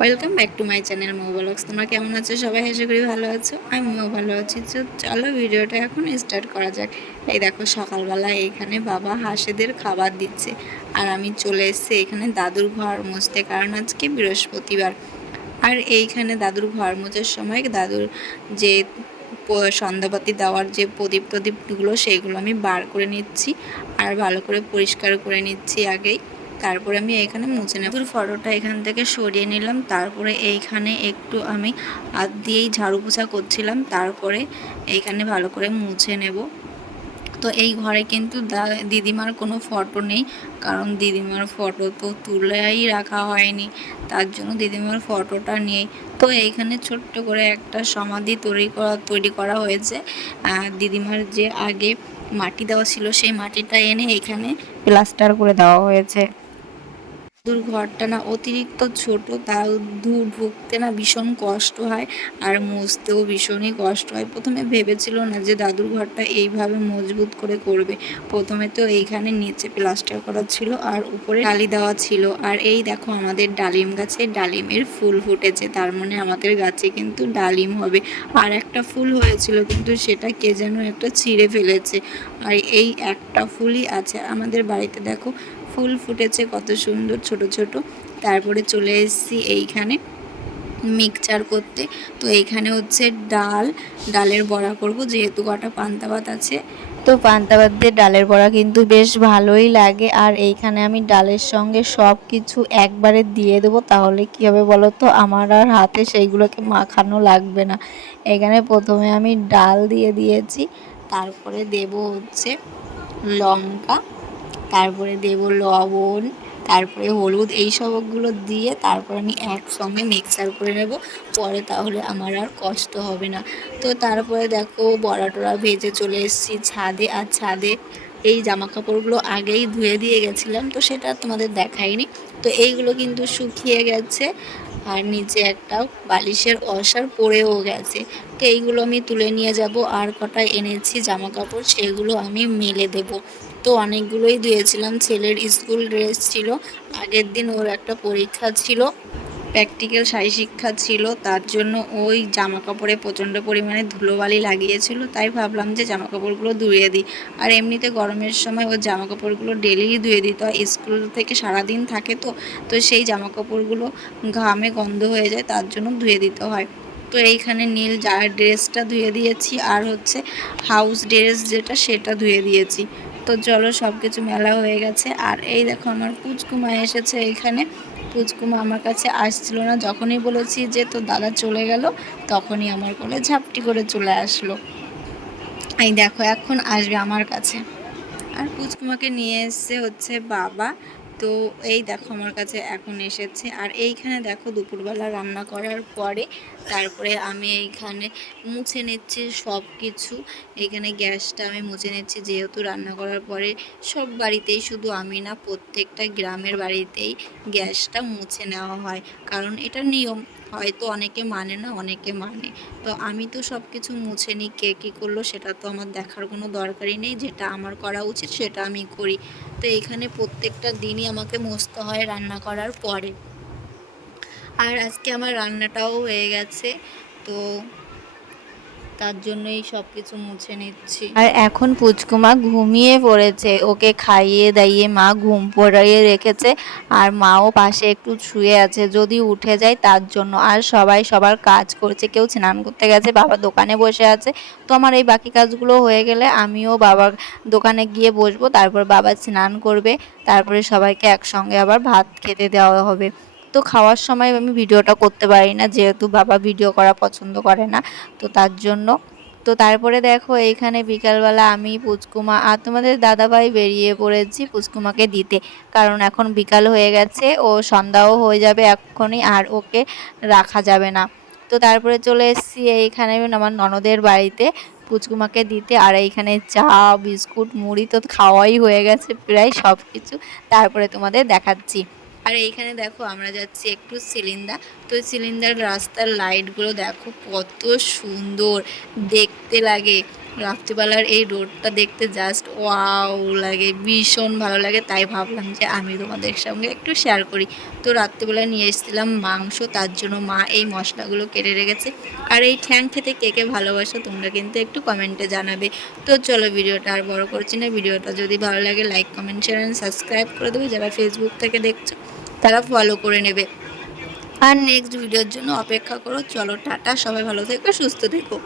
Welcome back to my channel Mou Blogs. তোমরা কেমন আছো সবাই? আশা করি ভালো আছো, আমিও ভালো আছি। তো চলো ভিডিওটা এখন স্টার্ট করা যাক। এই দেখো সকালবেলা এইখানে বাবা হাঁসেদের খাবার দিচ্ছে, আর আমি চলে এসেছি এখানে দাদুর ঘর মুছতে, কারণ আজকে বৃহস্পতিবার। আর এইখানে দাদুর ঘর মোছার সময় দাদুর যে সন্ধ্যাবাতি দেওয়ার যে প্রদীপগুলো সেইগুলো আমি বার করে নিচ্ছি আর ভালো করে পরিষ্কার করে নিচ্ছি আগেই। তারপরে আমি এখানে মুছে নেব। ফটোটা এখান থেকে সরিয়ে নিলাম, তারপরে এইখানে একটু আমি হাত দিয়েই ঝাড়ু পোছা করছিলাম, তারপরে এইখানে ভালো করে মুছে নেব। তো এই ঘরে কিন্তু দিদিমার কোনো ফটো নেই, কারণ দিদিমার ফটো তো তুলেই রাখা হয়নি, তার জন্য দিদিমার ফটোটা নেই। তো এইখানে ছোট্ট করে একটা সমাধি তৈরি করা হয়েছে। দিদিমার যে আগে মাটি দেওয়া ছিল সেই মাটিটা এনে এখানে প্লাস্টার করে দেওয়া হয়েছে। দাদুর ঘরটা না অতিরিক্ত ছোট, তাও ঢুকতে না ভীষণ কষ্ট হয়, আর মুছতেও ভীষণই কষ্ট হয়। প্রথমে ভেবেছিল না যে দাদুর ঘরটা এইভাবে মজবুত করে করবে। প্রথমে তো এইখানে নিচে প্লাস্টার করা ছিল আর উপরে টালি দেওয়া ছিল। আর এই দেখো আমাদের ডালিম গাছে ডালিমের ফুল ফুটেছে, তার মানে আমাদের গাছে কিন্তু ডালিম হবে। আর একটা ফুল হয়েছিল কিন্তু সেটা কে যেন একটা ছিঁড়ে ফেলেছে, আর এই একটা ফুলই আছে আমাদের বাড়িতে। দেখো ফুল ফুটেছে কত সুন্দর ছোট ছোট। তারপরে চলে এসেছি এইখানে মিক্সচার করতে। তো এইখানে হচ্ছে ডালের বড়া করব, যেহেতু কটা পান্তা ভাত আছে। তো পান্তা ভাত দিয়ে ডালের বড়া কিন্তু বেশ ভালোই লাগে। আর এইখানে আমি ডালের সঙ্গে সব কিছু একবারে দিয়ে দেবো, তাহলে কী হবে বলো তো, আমার আর হাতে সেইগুলোকে মাখানো লাগবে না। এখানে প্রথমে আমি ডাল দিয়ে দিয়েছি, তারপরে দেব হচ্ছে লঙ্কা, তারপরে দেব লবণ, তারপরে হলুদ, এই সবগুলো দিয়ে তারপর আমি একসঙ্গে মিক্সচার করে নেব, পরে তাহলে আমার আর কষ্ট হবে না। তো তারপরে দেখো বড়া টড়া ভেজে চলে এসেছি ছাদে। আর ছাদে এই জামা কাপড়গুলো আগেই ধুয়ে দিয়ে গেছিলাম, তো সেটা তোমাদের দেখাইনি। তো এইগুলো কিন্তু শুকিয়ে গেছে, আর নিচে একটা বালিশের অসার পড়েও গেছে। তো এইগুলো আমি তুলে নিয়ে যাব। আর কটা এনেছি জামা কাপড়, সেগুলো আমি মেলে দেব। তো অনেকগুলোই ধুয়েছিলাম, ছেলের স্কুল ড্রেস ছিল, আগের দিন ওর একটা পরীক্ষা ছিল, প্র্যাকটিক্যাল শারীর শিক্ষা ছিল, তার জন্য ওই জামা কাপড়ে প্রচণ্ড পরিমাণে ধুলোবালি লাগিয়েছিল। তাই ভাবলাম যে জামা কাপড়গুলো ধুয়ে দিই। আর এমনিতে গরমের সময় ওর জামা কাপড়গুলো ডেলিই ধুয়ে দিতে হয়, স্কুল থেকে সারাদিন থাকে, তো সেই জামা কাপড়গুলো ঘামে গন্ধ হয়ে যায়, তার জন্য ধুয়ে দিতে হয়। তো এইখানে নীল ড্রেসটা ধুয়ে দিয়েছি, আর হচ্ছে হাউস ড্রেস যেটা সেটা ধুয়ে দিয়েছি। তো চলো সব কিছু মেলা হয়ে গেছে। আর এই দেখো আমার পুচকুমা এসেছে এইখানে। পুচকুমা আমার কাছে আসছিল না, যখনই বলেছি যে তো দাদা চলে গেল, তখনই আমার কোলে ঝাপটি করে চলে আসলো। এই দেখো এখন আসবে আমার কাছে। আর পুচকুমাকে নিয়ে এসছে হচ্ছে বাবা। তো এই দেখো আমার কাছে এখন এসেছে। আর এইখানে দেখো দুপুরবেলা রান্না করার পরে তারপরে আমি এইখানে মুছে নিচ্ছি সব কিছু। এইখানে গ্যাসটা আমি মুছে নিচ্ছি, যেহেতু রান্না করার পরে সব বাড়িতেই, শুধু আমি না, প্রত্যেকটা গ্রামের বাড়িতেই গ্যাসটা মুছে নেওয়া হয়, কারণ এটা নিয়ম। হয়তো অনেকে মানে না, অনেকে মানে। তো আমি তো সব কিছু মুছে নিই, কে কী করলো সেটা তো আমার দেখার কোনো দরকারই নেই, যেটা আমার করা উচিত সেটা আমি করি। তো এখানে প্রত্যেকটা দিনই আমাকে মুছতে হয় রান্না করার পরে। আর আজকে আমার রান্নাটাও হয়ে গেছে, তো তার জন্যই সব কিছু মুছে নিচ্ছি। আর এখন পুচকুমা ঘুমিয়ে পড়েছে, ওকে খাইয়ে দাইয়ে মা ঘুম পড়িয়ে রেখেছে, আর মাও পাশে একটু শুয়ে আছে যদি উঠে যায় তার জন্য। আর সবাই সবার কাজ করছে, কেউ স্নান করতে গেছে, বাবা দোকানে বসে আছে। তো আমার এই বাকি কাজগুলো হয়ে গেলে আমিও বাবার দোকানে গিয়ে বসবো, তারপর বাবা স্নান করবে, তারপরে সবাইকে একসঙ্গে আবার ভাত খেতে দেওয়া হবে। তো খাওয়ার সময় আমি ভিডিওটা করতে পারি না, যেহেতু বাবা ভিডিও করা পছন্দ করে না, তো তার জন্য। তো তারপরে দেখো এইখানে বিকালবেলা আমি পুচকুমা আর তোমাদের দাদাভাই বেরিয়ে পড়েছি পুচকুমাকে দিতে, কারণ এখন বিকাল হয়ে গেছে, ও সন্ধ্যাও হয়ে যাবে এক্ষুনি, আর ওকে রাখা যাবে না। তো তারপরে চলে এসেছি এইখানে আমার ননদের বাড়িতে পুচকুমাকে দিতে। আর এইখানে চা বিস্কুট মুড়ি তো খাওয়াই হয়ে গেছে প্রায় সব কিছু, তারপরে তোমাদের দেখাচ্ছি। আর এইখানে দেখো আমরা যাচ্ছি একটু সিলিন্ডার। তো সিলিন্ডার রাস্তার লাইটগুলো দেখো কত সুন্দর দেখতে লাগে, রাত্রিবেলার এই রোডটা দেখতে জাস্ট ওয়াও লাগে, ভীষণ ভালো লাগে। তাই ভাবলাম যে আমি তোমাদের সঙ্গে একটু শেয়ার করি। তো রাত্রিবেলা নিয়ে এসেছিলাম মাংস, তার জন্য মা এই মশলাগুলো কেটে রেখেছে। আর এই ঠ্যাং খেতে কে কে ভালোবাসো তোমরা কিন্তু একটু কমেন্টে জানাবে। তো চলো ভিডিওটা আর বড় করছি না, ভিডিওটা যদি ভালো লাগে like comment share and subscribe করে দেবে। যারা ফেসবুক থেকে দেখছো তারা ফলো করে নেবে। আর নেক্সট ভিডিওর জন্য অপেক্ষা করো। চলো টাটা, সবাই ভালো থেকো, সুস্থ থেকো।